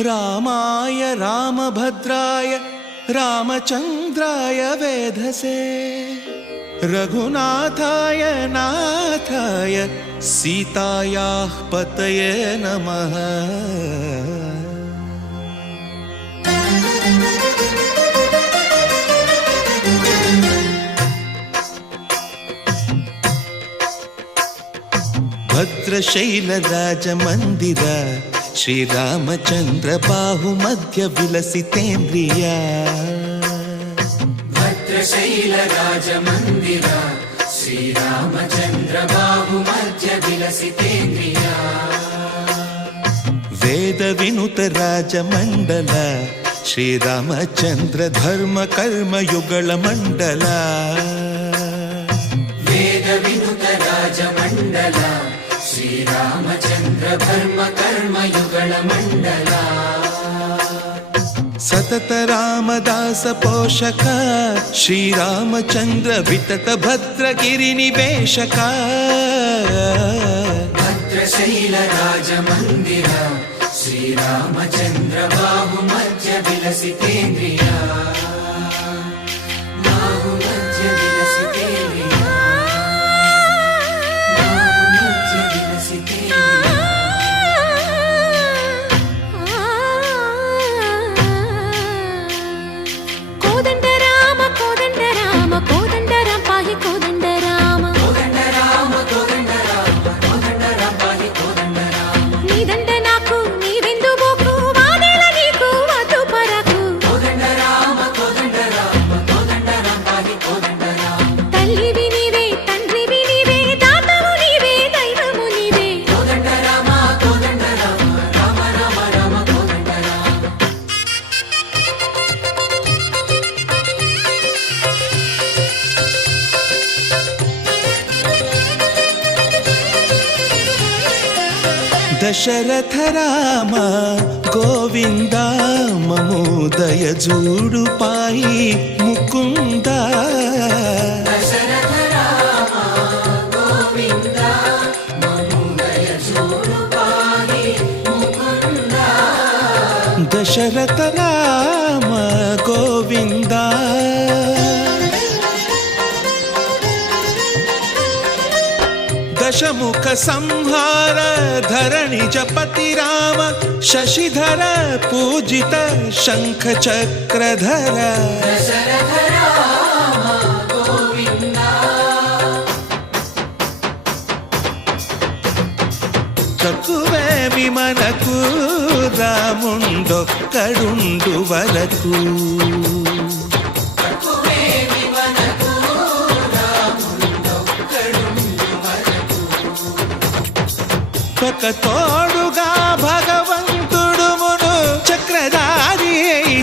रामाय रामभद्राय रामचन्द्राय वेधसे रघुनाथाय नाथाय सीतायाः पतये नमः। भद्रशैलराजमन्दिर श्रीरामचन्द्र बाहुमध्य विलसितेन्द्रिया। भद्रशैलराजमन्दिर श्रीरामचन्द्र बाहुमध्य विलसितेन्द्रिया। वेदविनुत राजमण्डल श्रीरामचन्द्र धर्म कर्म युगल मण्डल। वेदविनुत राजमण्डल श्रीरामचन्द्र धर्म कर्म युगल मण्डल। सतत रामदास पोषक श्रीरामचन्द्र वितत भद्रगिरिनिवेशक। भद्रशैलराजमन्दिर श्रीरामचन्द्र बाहुमध्य विलसितेन्द्रिया। बाहुमध्य विलसितेन्द्रिया। बाहुमध्य विलसितेन्द्रिया। कोदंड राम कोदंड राम कोदंड राम पाहि कोदंड राम। कोदंड राम कोदंड राम कोदंड राम पाहि कोदंड राम। नी दंड नाकु नी विंदु बोकु वादेला नीकु वधु परकु। कोदंड राम कोदंड राम कोदंड राम पाहि कोदंड राम। तल्लिवि नीवे तंड्रिवि नीवे दातवु नीवे दैवमु नीवे। कोदंड राम कोदंड राम राम राम राम कोदंड राम। दशरथ राम गोविंद ममोदय जूडु पाई मुकुंद। दशरथ राम गोविंद ममोदय जूडु पाहि मुकुंद। दशरथ राम गोविंद दशमुख संहार धरणि जपति राम शशिधर पूजित शंख चक्रधर। दशरथ राम गोविंद। తక్కువేమి మనకు రాముండొక్కడుండు వరకు. తక్కువేమి మనకు రాముండొక్కడుండు వరకు. ఒక తోడుగా భగవంతుడు మును చక్రధారి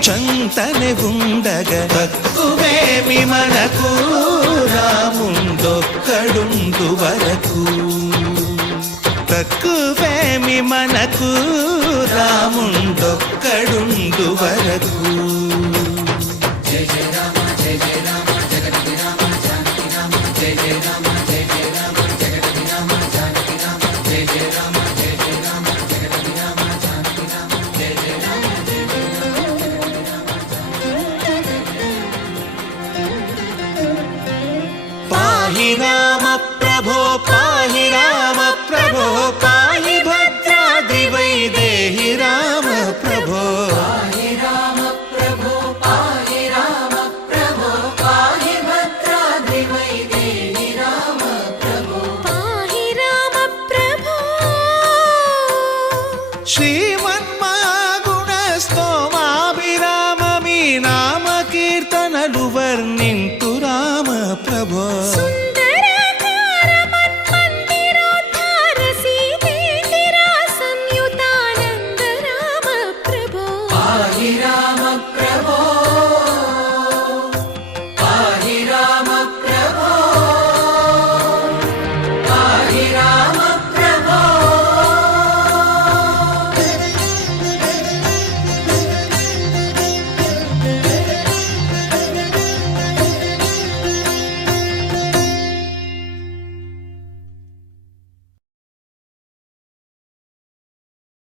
చంతనే ఉండగా తక్కువేమి మనకు రాముండొక్కడుండు వరకు. తక్కువేమి మనకు రాముండొక్కడుండు వరకు. జయ జయ రామ జయ జయ రామ జగతి రామ జానకి రామ జయ జయ రామ జయ జయ రామ జగతి రామ జానకి రామ జయ జయ రామ జయ జయ రామ జగతి రామ జానకి రామ జయ జయ రామ జయ జయ రామ పాహి రామ ప్రభో పాహి రామ ప్రభో పాహి భద్రాద్రి వైదేహి రామ ప్రభో. పాహి రామ ప్రభో పాహి రామ ప్రభో పాహి భద్రాద్రి వైదేహి రామ ప్రభో. पाहि राम प्रभो శ్రీ